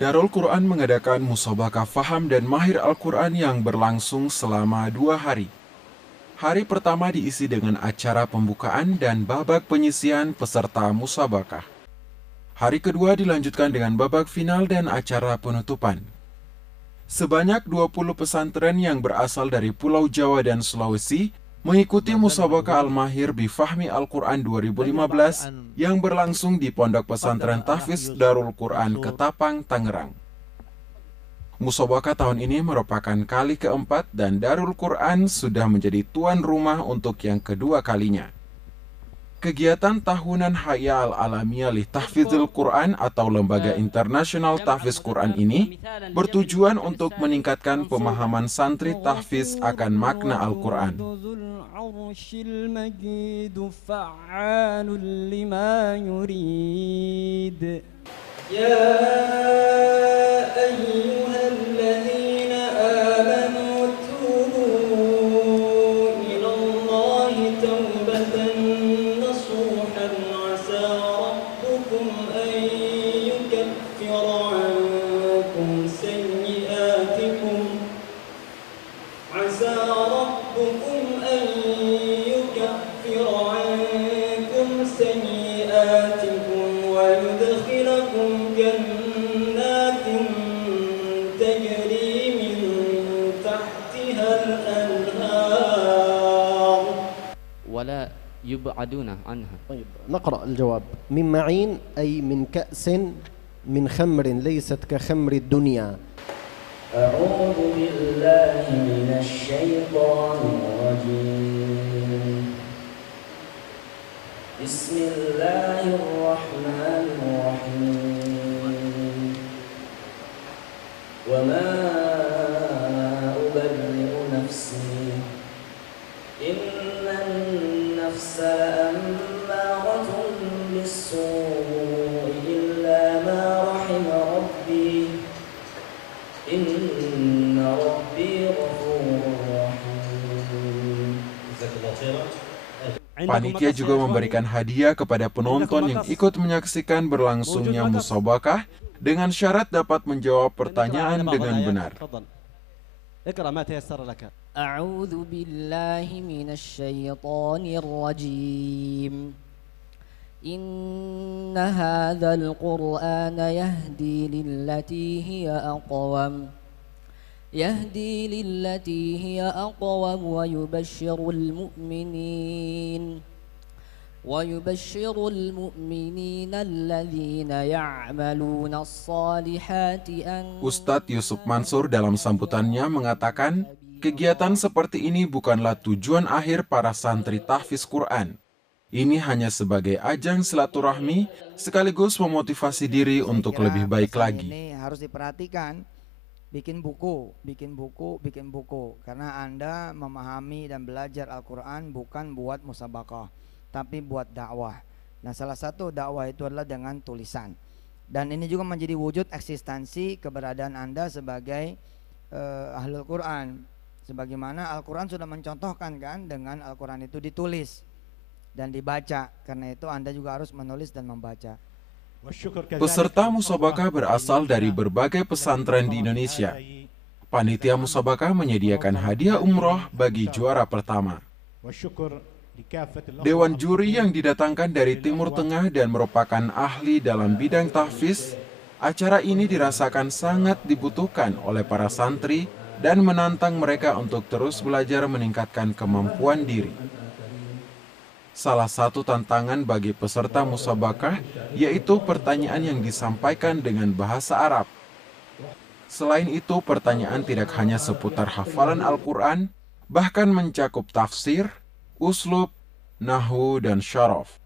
Darul Quran mengadakan musabaqah faham dan mahir Al-Quran yang berlangsung selama 2 hari. Hari pertama diisi dengan acara pembukaan dan babak penyisian peserta musabaqah. Hari kedua dilanjutkan dengan babak final dan acara penutupan. Sebanyak 20 pesantren yang berasal dari Pulau Jawa dan Sulawesi mengikuti musabaqah Al-Mahir Bifahmi Al-Quran 2015 yang berlangsung di Pondok Pesantren Tahfiz Darul Quran Ketapang, Tangerang. Musabaqah tahun ini merupakan kali keempat dan Darul Quran sudah menjadi tuan rumah untuk yang kedua kalinya. Kegiatan tahunan Hayya Al-Alamiyah li Tahfizil Quran atau Lembaga Internasional Tahfiz Quran ini bertujuan untuk meningkatkan pemahaman santri tahfiz akan makna Al-Quran. ولا يبعدون عنها. طيب نقرأ الجواب. من معين أي من كأس من خمر ليست كخمر الدنيا. أعوذ بالله من الشيطان الرجيم. بسم الله الرحمن الرحيم. وما أبرئ نفسي إن النفس لأمارة بالسوء إلا ما رحم ربي إن ربي غفور رحيم. جزاك الله خيرا. Panitia juga memberikan hadiah kepada penonton yang ikut menyaksikan berlangsungnya musabaqah dengan syarat dapat menjawab pertanyaan dengan benar. أعوذ بالله من الشيطان الرجيم إن هذا القرآن يهدي للتي هي أقوم ويبشر المؤمنين الذين يعملون الصالحات أن. Ustadz Yusuf Mansur dalam sambutannya mengatakan, kegiatan seperti ini bukanlah tujuan akhir para santri tahfiz Quran. Ini hanya sebagai ajang silaturahmi sekaligus memotivasi diri untuk lebih baik lagi. Ini harus diperhatikan. Bikin buku. Karena Anda memahami dan belajar Al-Quran bukan buat musabaqah, tapi buat dakwah. Nah, salah satu dakwah itu adalah dengan tulisan. Dan ini juga menjadi wujud eksistensi keberadaan Anda sebagai ahlul Quran. Sebagaimana Al-Quran sudah mencontohkan kan, dengan Al-Quran itu ditulis dan dibaca. Karena itu Anda juga harus menulis dan membaca. Peserta musabaqah berasal dari berbagai pesantren di Indonesia. Panitia musabaqah menyediakan hadiah umroh bagi juara pertama. Dewan juri yang didatangkan dari Timur Tengah dan merupakan ahli dalam bidang tahfiz, acara ini dirasakan sangat dibutuhkan oleh para santri dan menantang mereka untuk terus belajar meningkatkan kemampuan diri. Salah satu tantangan bagi peserta musabaqah yaitu pertanyaan yang disampaikan dengan bahasa Arab. Selain itu, pertanyaan tidak hanya seputar hafalan Al-Quran, bahkan mencakup tafsir, uslub, nahwu, dan syaraf.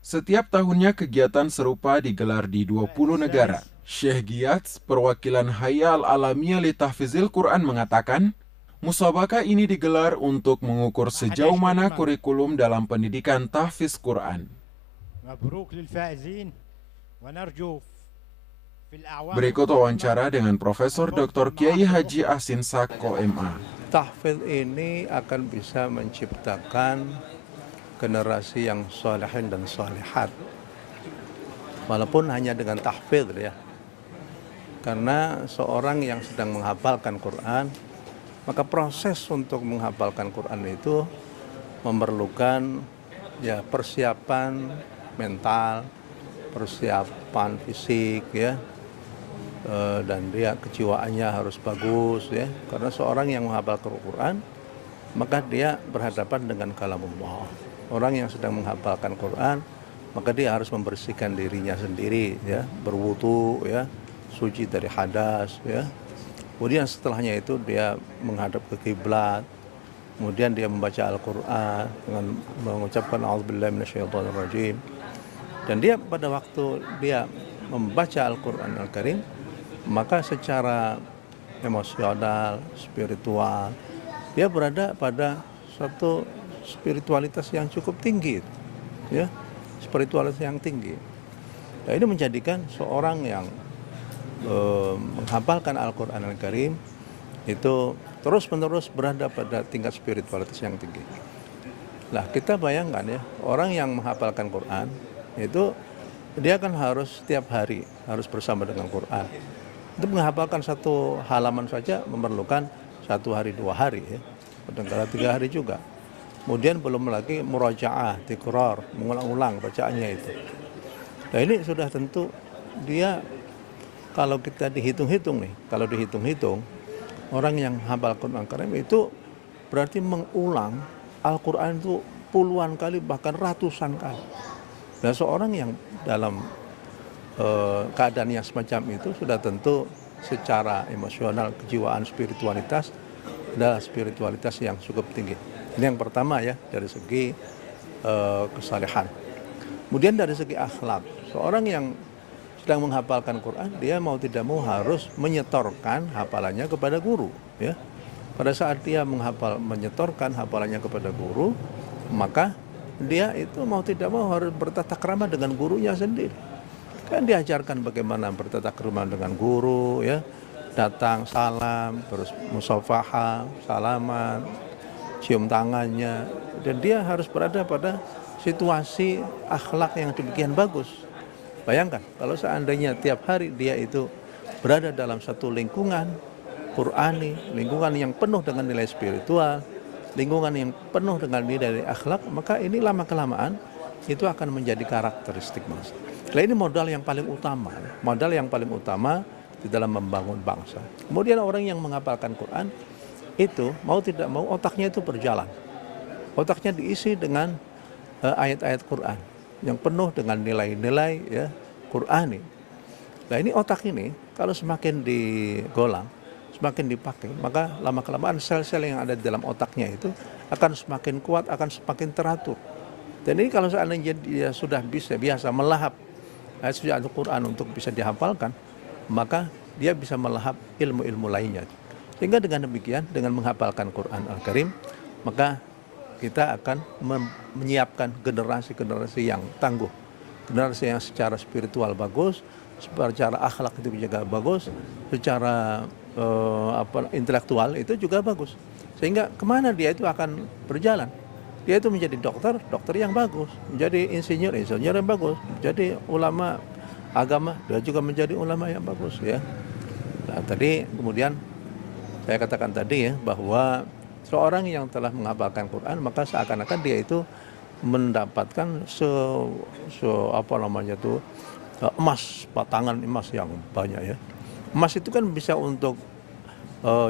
Setiap tahunnya kegiatan serupa digelar di 20 negara. Syekh Giyats, perwakilan Hayya Al-Alamiyah li Tahfizil Quran mengatakan, musabaqah ini digelar untuk mengukur sejauh mana kurikulum dalam pendidikan tahfiz Quran. Berikut wawancara dengan Profesor Dr. Kiai Haji Asin Sako MA. Tahfiz ini akan bisa menciptakan generasi yang salihin dan salihat. Walaupun hanya dengan tahfiz ya. Karena seorang yang sedang menghafalkan Quran, maka proses untuk menghafalkan Quran itu memerlukan ya persiapan mental, persiapan fisik ya, dan dia kejiwaannya harus bagus ya. Karena seorang yang menghafal Quran, maka dia berhadapan dengan kalamullah. Orang yang sedang menghafalkan Quran, maka dia harus membersihkan dirinya sendiri ya, berwudu ya, suci dari hadas ya. Kemudian setelahnya itu dia menghadap ke kiblat. Kemudian dia membaca Al-Qur'an dengan mengucapkan a'udzubillahi minasyaitonirrajim. Dan dia pada waktu dia membaca Al-Qur'an Al-Karim, maka secara emosional, spiritual, dia berada pada satu spiritualitas yang cukup tinggi, ya, spiritualitas yang tinggi. Nah, ini menjadikan seorang yang menghafalkan Al-Quran Al-Karim itu terus-menerus berada pada tingkat spiritualitas yang tinggi. Nah, kita bayangkan ya, orang yang menghafalkan Quran itu dia kan harus setiap hari harus bersama dengan Quran. Untuk menghafalkan satu halaman saja memerlukan 1 hari 2 hari ya, kadang-kadang 3 hari juga. Kemudian belum lagi murajaah, tikrar, mengulang-ulang bacaannya itu. Nah, ini sudah tentu dia, kalau kita dihitung-hitung nih, kalau dihitung-hitung orang yang hafal Quran Karim itu berarti mengulang Al-Quran itu puluhan kali bahkan ratusan kali. Nah, seorang yang dalam keadaan yang semacam itu sudah tentu secara emosional, kejiwaan, spiritualitas adalah spiritualitas yang cukup tinggi. Ini yang pertama ya, dari segi kesalehan. Kemudian dari segi akhlak, seorang yang sedang menghafalkan Quran, dia mau tidak mau harus menyetorkan hafalannya kepada guru ya. Pada saat dia menyetorkan hafalannya kepada guru, maka dia itu mau tidak mau harus bertata krama dengan gurunya sendiri. Kan diajarkan bagaimana bertata krama dengan guru ya, datang salam, terus musafahah, salaman, cium tangannya, dan dia harus berada pada situasi akhlak yang demikian bagus. Bayangkan kalau seandainya tiap hari dia itu berada dalam satu lingkungan Qur'ani, lingkungan yang penuh dengan nilai spiritual, lingkungan yang penuh dengan nilai akhlak, maka ini lama-kelamaan itu akan menjadi karakteristik bangsa. Nah, ini modal yang paling utama di dalam membangun bangsa. Kemudian orang yang menghafalkan Quran itu mau tidak mau otaknya itu berjalan. Otaknya diisi dengan ayat-ayat Quran yang penuh dengan nilai-nilai ya Qur'ani. Nah, ini otak ini kalau semakin digolang, semakin dipakai, maka lama-kelamaan sel-sel yang ada di dalam otaknya itu akan semakin kuat, akan semakin teratur. Dan ini kalau seandainya dia sudah biasa melahap ayat Al-Quran untuk bisa dihafalkan, maka dia bisa melahap ilmu-ilmu lainnya. Sehingga dengan demikian, dengan menghafalkan Quran Al-Karim, maka kita akan menyiapkan generasi-generasi yang tangguh, generasi yang secara spiritual bagus, secara akhlak itu juga bagus, secara intelektual itu juga bagus. Sehingga kemana dia itu akan berjalan. Dia itu menjadi dokter yang bagus, menjadi insinyur yang bagus, menjadi ulama agama, dia juga menjadi ulama yang bagus ya. Nah, tadi kemudian saya katakan tadi ya, bahwa seorang yang telah menghafalkan Quran, maka seakan-akan dia itu mendapatkan emas, batangan emas yang banyak ya. Emas itu kan bisa untuk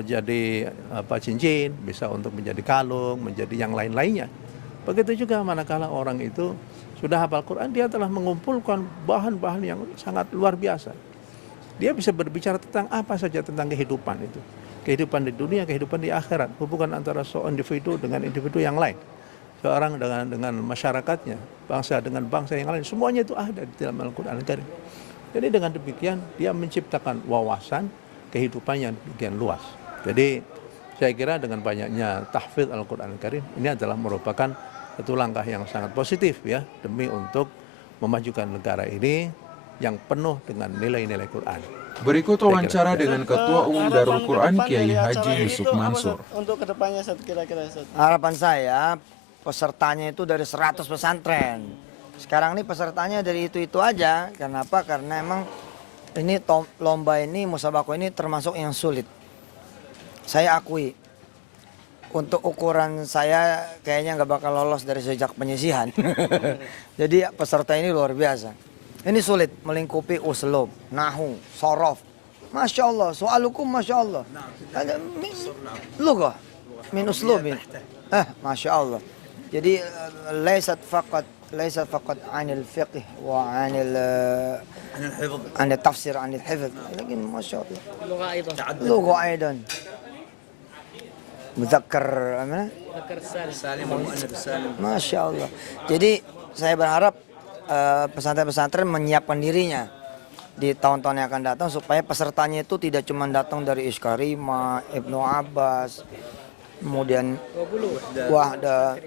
jadi cincin, bisa untuk menjadi kalung, menjadi yang lain-lainnya. Begitu juga manakala orang itu sudah hafal Quran, dia telah mengumpulkan bahan-bahan yang sangat luar biasa. Dia bisa berbicara tentang apa saja tentang kehidupan itu. Kehidupan di dunia, kehidupan di akhirat, hubungan antara seorang individu dengan individu yang lain, seorang dengan masyarakatnya, bangsa dengan bangsa yang lain, semuanya itu ada di dalam Al-Quran Al-Karim. Jadi dengan demikian dia menciptakan wawasan kehidupan yang demikian luas. Jadi saya kira dengan banyaknya tahfidz Al-Quran Al-Karim, ini adalah merupakan satu langkah yang sangat positif ya, demi untuk memajukan negara ini yang penuh dengan nilai-nilai Quran. Berikut wawancara dengan Ketua Umum Darul Quran Kiai Haji Yusuf Mansur. Untuk kedepannya kira-kira Harapan saya pesertanya itu dari 100 pesantren. Sekarang ini pesertanya dari itu aja. Kenapa? Karena emang ini lomba ini, musabaqah ini termasuk yang sulit. Saya akui, untuk ukuran saya kayaknya nggak bakal lolos dari sejak penyisihan. Jadi peserta ini luar biasa. Ini sulit, melingkupi uslub, nahu, sorof. Masya Allah, soalukum Masya Allah. Ada lugah, min uslubin. Masya Allah. Jadi laysat faqat anil fiqh wa anil tafsir, anil hifz. Lakin Masya Allah. Lugah aidan. Muzakkar mana? Salim wal muannats salim. Masya Allah. Jadi saya berharap pesantren-pesantren menyiapkan dirinya di tahun-tahun yang akan datang supaya pesertanya itu tidak cuma datang dari Iskarima, Ibnu Abbas, kemudian Wahda,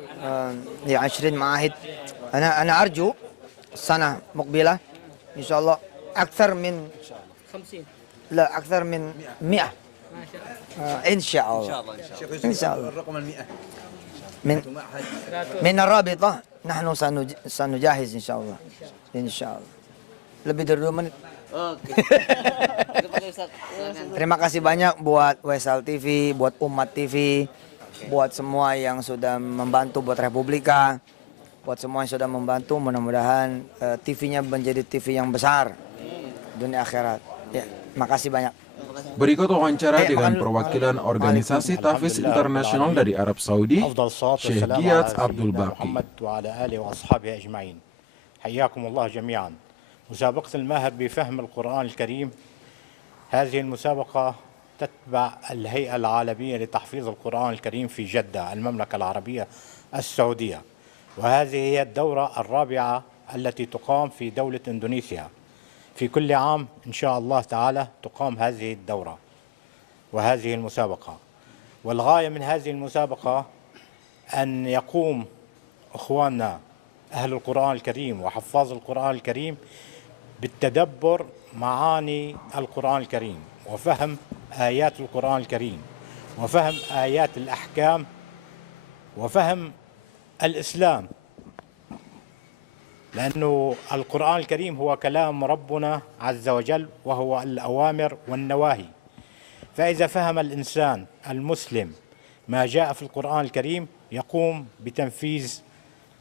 ya 20 ma'ahid. Ana arju sana muqbilah insyaallah akthar min 50 لا أكثر من 100 إن شاء الله إن شاء الله من الرابطة نحن سنجهز إن شاء الله إن شاء الله lebih dari 2 menit. Oke. Terima kasih banyak buat Waisal TV, buat Umat TV, buat semua yang sudah membantu buat Republika, buat semua yang sudah membantu. Mudah-mudahan TV-nya menjadi TV yang besar dunia akhirat. Ya, makasih banyak. Berikut wawancara dengan perwakilan organisasi Tahfiz Internasional dari Arab Saudi, Syekh Giyats Abdul Baqi. حياكم الله جميعا. مسابقة الماهر بفهم القرآن الكريم، هذه المسابقة تتبع الهيئة العالمية لتحفيظ القرآن الكريم في جدة المملكة العربية السعودية، وهذه هي الدورة الرابعة التي تقام في دولة إندونيسيا. في كل عام إن شاء الله تعالى تقام هذه الدورة وهذه المسابقة، والغاية من هذه المسابقة أن يقوم أخواننا أهل القرآن الكريم وحفاظ القرآن الكريم بالتدبر معاني القرآن الكريم وفهم آيات القرآن الكريم وفهم آيات الأحكام وفهم الإسلام، لأنه القرآن الكريم هو كلام ربنا عز وجل وهو الأوامر والنواهي. فإذا فهم الإنسان المسلم ما جاء في القرآن الكريم يقوم بتنفيذ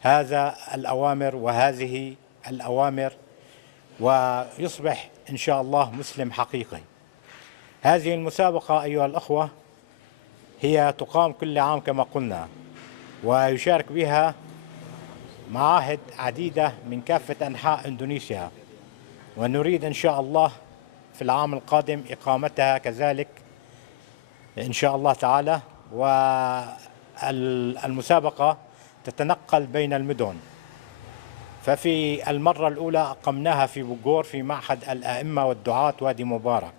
هذا الأوامر وهذه الأوامر ويصبح إن شاء الله مسلم حقيقي. هذه المسابقة أيها الأخوة هي تقام كل عام كما قلنا، ويشارك بها معاهد عديدة من كافة أنحاء إندونيسيا، ونريد إن شاء الله في العام القادم إقامتها كذلك إن شاء الله تعالى. والمسابقة تتنقل بين المدن، ففي المرة الأولى أقمناها في بوغور في معهد الأئمة والدعاة وادي مبارك،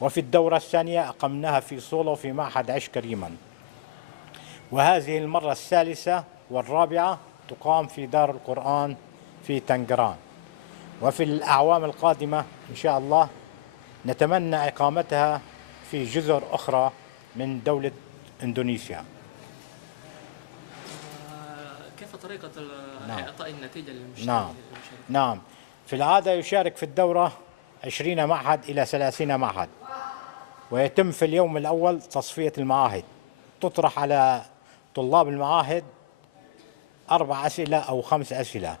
وفي الدورة الثانية أقمناها في صولو في معهد عش كريما، وهذه المرة الثالثة والرابعة تقام في دار القرآن في تنجران. وفي الأعوام القادمة إن شاء الله نتمنى إقامتها في جزر أخرى من دولة إندونيسيا. كيف طريقة إعطاء النتيجة للمشاركين؟ نعم، في العادة يشارك في الدورة 20 معهد إلى 30 معهد، ويتم في اليوم الأول تصفية المعاهد، تطرح على طلاب المعاهد 4 أسئلة أو 5 أسئلة،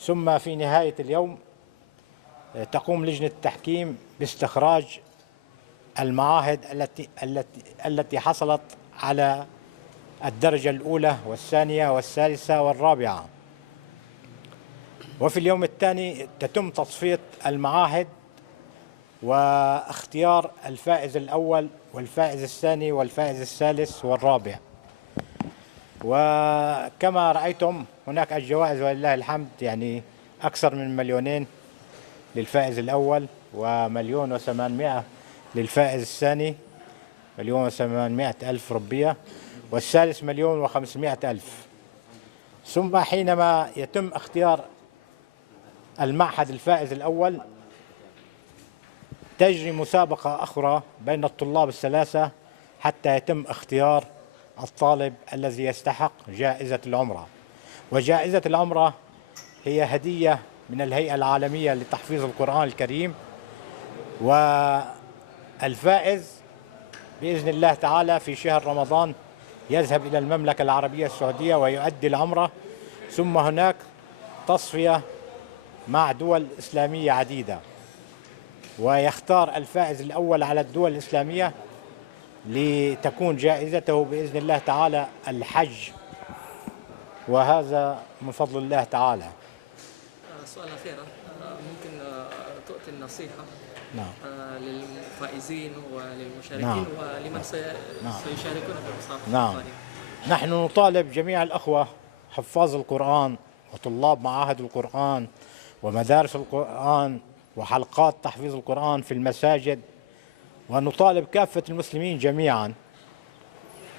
ثم في نهاية اليوم تقوم لجنة التحكيم باستخراج المعاهد التي حصلت على الدرجة الأولى والثانية والثالثة والرابعة. وفي اليوم الثاني تتم تصفية المعاهد واختيار الفائز الأول والفائز الثاني والفائز الثالث والرابع. وكما رأيتم هناك الجوائز ولله الحمد، يعني أكثر من 2 مليون للفائز الأول و1,800,000 للفائز الثاني، 1,800,000 ربية، والثالث 1,500,000. ثم حينما يتم اختيار المعهد الفائز الأول تجري مسابقة أخرى بين الطلاب الثلاثة حتى يتم اختيار الطالب الذي يستحق جائزة العمرة. وجائزة العمرة هي هدية من الهيئة العالمية لتحفيظ القرآن الكريم، والفائز بإذن الله تعالى في شهر رمضان يذهب إلى المملكة العربية السعودية ويؤدي العمرة، ثم هناك تصفية مع دول إسلامية عديدة، ويختار الفائز الأول على الدول الإسلامية لتكون جائزته بإذن الله تعالى الحج، وهذا من فضل الله تعالى. سؤال أخير، ممكن تؤتي النصيحة نعم. للفائزين وللمشاركين نعم. ولمن سيشاركون في المسابقة؟ نعم. نحن نطالب جميع الأخوة حفاظ القرآن وطلاب معاهد القرآن ومدارس القرآن وحلقات تحفيظ القرآن في المساجد، ونطالب كافة المسلمين جميعا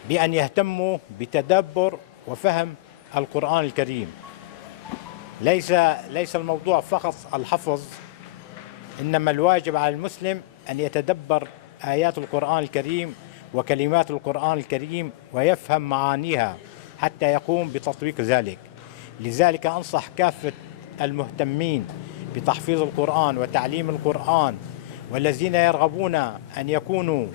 بأن يهتموا بتدبر وفهم القرآن الكريم. ليس الموضوع فقط الحفظ، إنما الواجب على المسلم أن يتدبر آيات القرآن الكريم وكلمات القرآن الكريم ويفهم معانيها حتى يقوم بتطبيق ذلك. لذلك أنصح كافة المهتمين بتحفيظ القرآن وتعليم القرآن والذين يرغبون أن يكونوا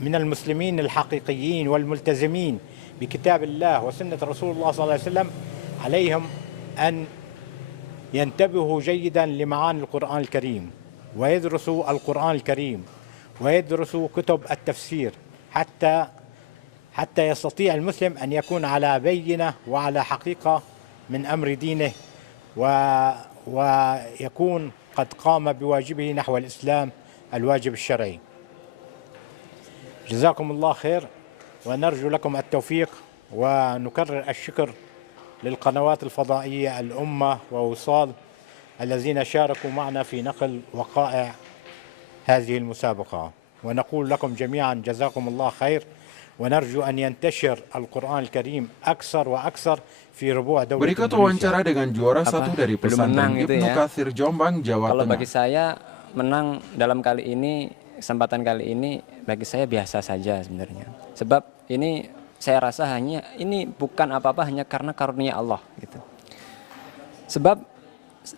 من المسلمين الحقيقيين والملتزمين بكتاب الله وسنة رسول الله صلى الله عليه وسلم، عليهم أن ينتبهوا جيدا لمعاني القرآن الكريم ويدرسوا القرآن الكريم ويدرسوا كتب التفسير حتى يستطيع المسلم أن يكون على بينة وعلى حقيقة من أمر دينه ويكون قد قام بواجبه نحو الإسلام الواجب الشرعي. جزاكم الله خير، ونرجو لكم التوفيق، ونكرر الشكر للقنوات الفضائية الأمة ووصال الذين شاركوا معنا في نقل وقائع هذه المسابقة، ونقول لكم جميعا جزاكم الله خير، ونرجو أن ينتشر القرآن الكريم أكثر وأكثر في ربوع دولة Berikut wawancara dengan juara satu dari pesantren Ibnu Katsir Jombang, Jawa Kalau Tengah. bagi saya menang dalam kali ini, kesempatan kali ini bagi saya biasa saja sebenarnya. Sebab ini saya rasa ini bukan apa-apa hanya karena karunia Allah gitu. Sebab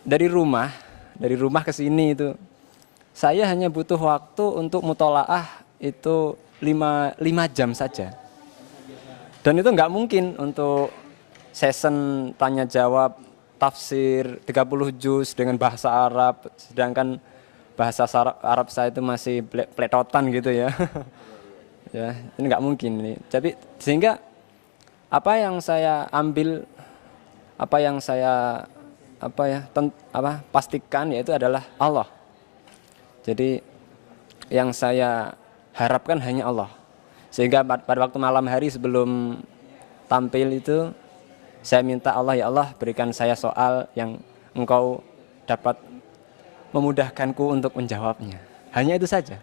dari rumah ke sini itu saya hanya butuh waktu untuk mutolaah itu 5 jam saja. Dan itu nggak mungkin untuk session tanya jawab tafsir 30 juz dengan bahasa Arab, sedangkan bahasa Arab saya itu masih pletotan gitu ya. Ya, ini nggak mungkin ini. Jadi sehingga apa yang saya ambil, apa yang saya pastikan yaitu adalah Allah. Jadi yang saya harapkan hanya Allah. Sehingga pada waktu malam hari sebelum tampil itu saya minta Allah, ya Allah berikan saya soal yang Engkau dapat memudahkanku untuk menjawabnya. Hanya itu saja.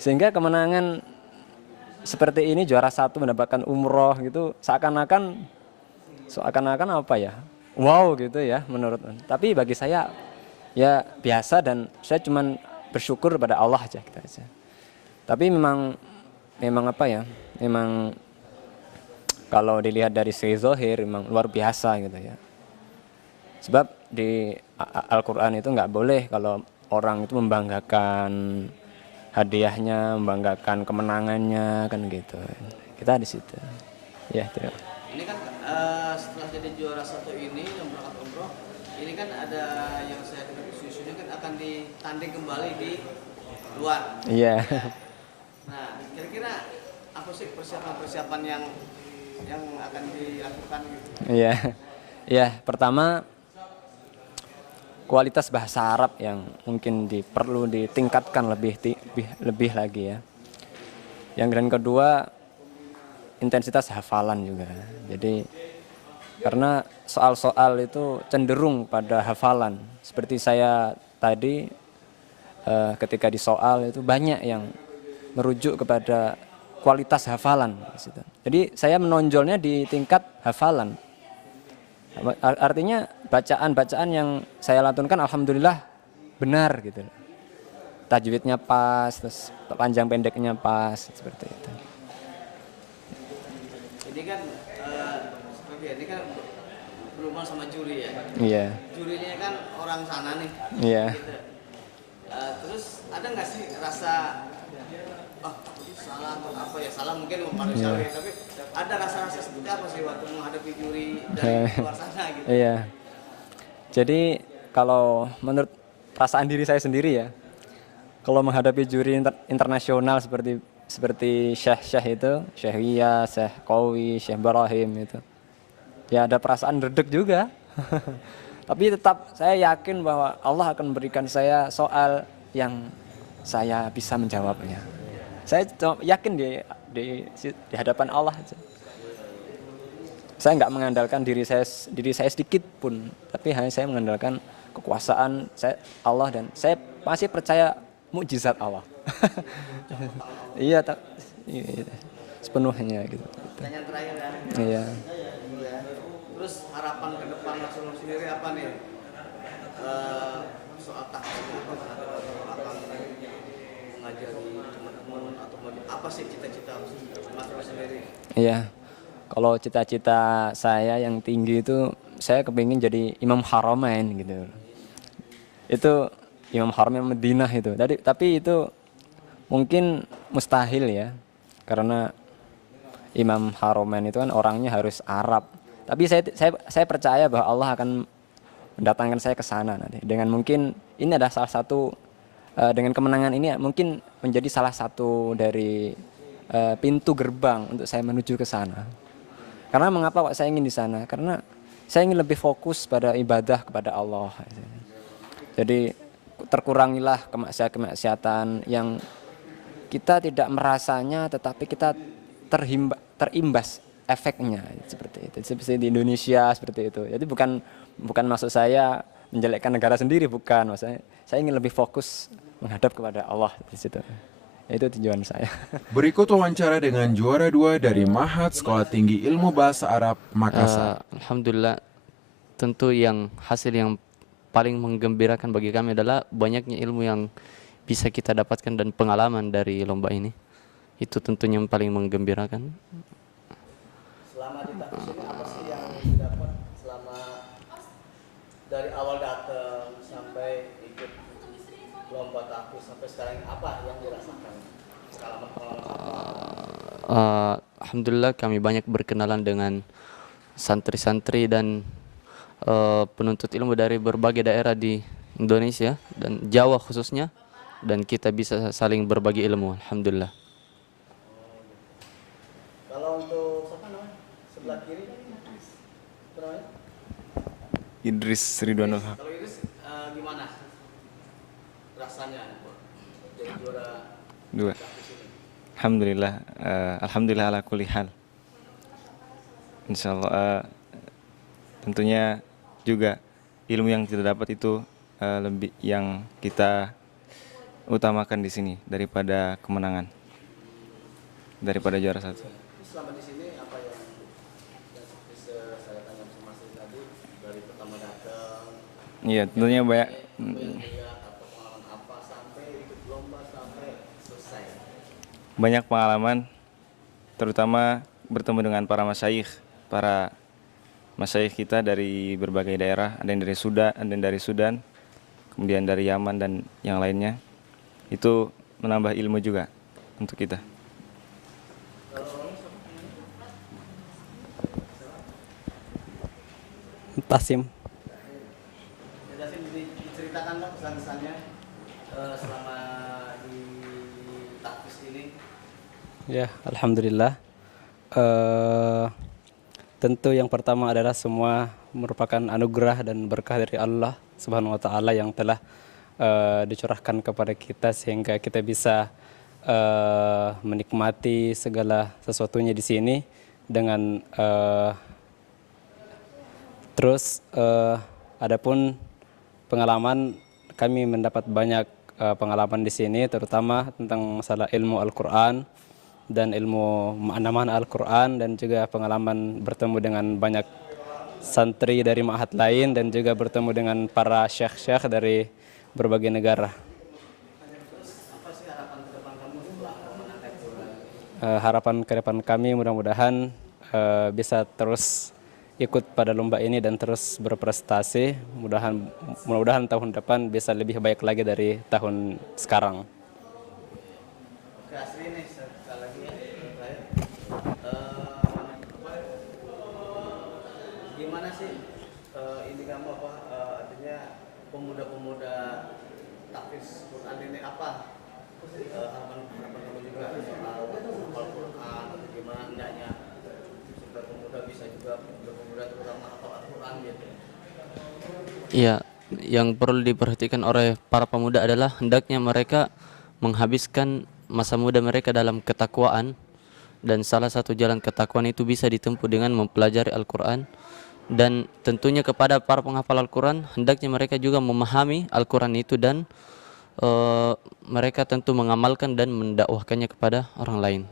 Sehingga kemenangan seperti ini, juara 1 mendapatkan umroh gitu, seakan-akan apa ya, wow gitu ya menurut. Tapi bagi saya ya biasa, dan saya cuma bersyukur pada Allah aja gitu aja. Tapi memang apa ya, memang kalau dilihat dari segi zahir memang luar biasa gitu ya. Sebab di Al-Quran itu nggak boleh kalau orang itu membanggakan hadiahnya, membanggakan kemenangannya kan gitu. Kita di situ. Ya, terima. Ini kan setelah jadi juara 1 ini yang berangkat umroh, ini kan ada yang saya dengar isu-isunya kan akan ditanding kembali di luar. Iya. Nah, kira-kira apa sih persiapan-persiapan yang akan dilakukan gitu? Iya. Ya, pertama kualitas bahasa Arab yang mungkin perlu ditingkatkan lebih lagi ya. Dan kedua intensitas hafalan juga. Jadi karena soal-soal itu cenderung pada hafalan. Seperti saya tadi ketika di soal itu banyak yang merujuk kepada kualitas hafalan. Jadi saya menonjolnya di tingkat hafalan. Artinya bacaan-bacaan yang saya lantunkan alhamdulillah benar gitu. Tajwidnya pas, terus panjang pendeknya pas, seperti itu. Ini kan berhubungan sama juri ya. Iya. Jurinya kan orang sana nih. Iya. Gitu. Terus ada nggak sih rasa salah atau apa ya, salah mungkin manusiawi, tapi ada rasa-rasa seperti apa sih waktu menghadapi juri dari luar sana gitu? Iya. Jadi kalau menurut perasaan diri saya sendiri ya, kalau menghadapi juri internasional seperti Syekh itu, Syekh Wia, Syekh Qawi, Syekh Ibrahim itu, ya ada perasaan redek juga. Tapi tetap saya yakin bahwa Allah akan memberikan saya soal yang saya bisa menjawabnya. Saya yakin di hadapan Allah. Saya nggak mengandalkan diri saya sedikit pun, tapi hanya saya mengandalkan kekuasaan Allah, dan saya masih percaya mukjizat Allah. Iya, sepenuhnya gitu. Pertanyaan terakhir ya. Iya. Terus harapan ke depan Rasulullah sendiri apa nih? Soal takdir akan mengajari teman-teman atau apa sih cita-cita Rasulullah sendiri? Iya. Kalau cita-cita saya yang tinggi itu, saya kepingin jadi Imam Haramain gitu. Itu Imam Haramain Madinah itu. Tapi itu mungkin mustahil ya, karena Imam Haramain itu kan orangnya harus Arab. Tapi saya percaya bahwa Allah akan mendatangkan saya ke sana nanti. Dengan mungkin ini adalah salah satu, dengan kemenangan ini mungkin menjadi salah satu dari pintu gerbang untuk saya menuju ke sana. Karena mengapa kok saya ingin di sana? Karena saya ingin lebih fokus pada ibadah kepada Allah. Jadi terkurangilah kemaksiatan yang kita tidak merasanya, tetapi kita terimbas efeknya, seperti itu. Seperti di Indonesia seperti itu. Jadi bukan maksud saya menjelekkan negara sendiri, bukan. Maksudnya saya ingin lebih fokus menghadap kepada Allah di situ. Itu tujuan saya. Berikut wawancara dengan juara 2 dari Ma'had Sekolah Tinggi Ilmu Bahasa Arab Makassar. Alhamdulillah, tentu hasil yang paling menggembirakan bagi kami adalah banyaknya ilmu yang bisa kita dapatkan dan pengalaman dari lomba ini. Itu tentunya yang paling menggembirakan. Selama di tahfiz ini apa sih yang didapat selama dari awal datang sampai ikut lomba tahfiz sampai sekarang, apa yang dirasakan? Alhamdulillah kami banyak berkenalan dengan santri-santri dan penuntut ilmu dari berbagai daerah di Indonesia dan Jawa khususnya, dan kita bisa saling berbagi ilmu. Alhamdulillah. Kalau untuk siapa namanya? Sebelah kiri namanya? Idris Ridwanul Haq. Kalau Idris gimana rasanya jadi juara 2? Alhamdulillah, alhamdulillah ala kulli hal. Insyaallah, tentunya juga ilmu yang kita dapat itu lebih yang kita utamakan di sini daripada kemenangan, daripada juara 1. Selama di sini apa yang bisa saya tanya sama Mas tadi, dari pertama datang? Iya, tentunya banyak. Banyak pengalaman, terutama bertemu dengan para masyayikh kita dari berbagai daerah, ada yang dari Sudan, kemudian dari Yaman dan yang lainnya. Itu menambah ilmu juga untuk kita. Tasim. Tasim, diceritakan dong kesan-kesannya selama di tahfiz ini. Ya, alhamdulillah. Tentu yang pertama adalah semua merupakan anugerah dan berkah dari Allah Subhanahu wa taala yang telah dicurahkan kepada kita sehingga kita bisa menikmati segala sesuatunya di sini dengan terus adapun pengalaman, kami mendapat banyak pengalaman di sini, terutama tentang masalah ilmu Al-Quran dan ilmu makna-makna Al-Quran, dan juga pengalaman bertemu dengan banyak santri dari ma'had lain dan juga bertemu dengan para syekh-syekh dari berbagai negara. Harapan ke depan kami mudah-mudahan bisa terus ikut pada lomba ini dan terus berprestasi. Mudah-mudahan tahun depan bisa lebih baik lagi dari tahun sekarang. Oke, asli nih sekali lagi ya. Gimana sih ini kamu artinya pemuda-pemuda tahfiz Quran ini apa harapan kamu juga soal hafal Quran atau gimana hendaknya supaya pemuda bisa juga pemuda terutama hafal Al-Quran gitu. Iya, yang perlu diperhatikan oleh para pemuda adalah hendaknya mereka menghabiskan masa muda mereka dalam ketakwaan, dan salah satu jalan ketakwaan itu bisa ditempuh dengan mempelajari Al-Quran. Dan tentunya kepada para penghafal Al-Quran, hendaknya mereka juga memahami Al-Quran itu dan mereka tentu mengamalkan dan mendakwahkannya kepada orang lain.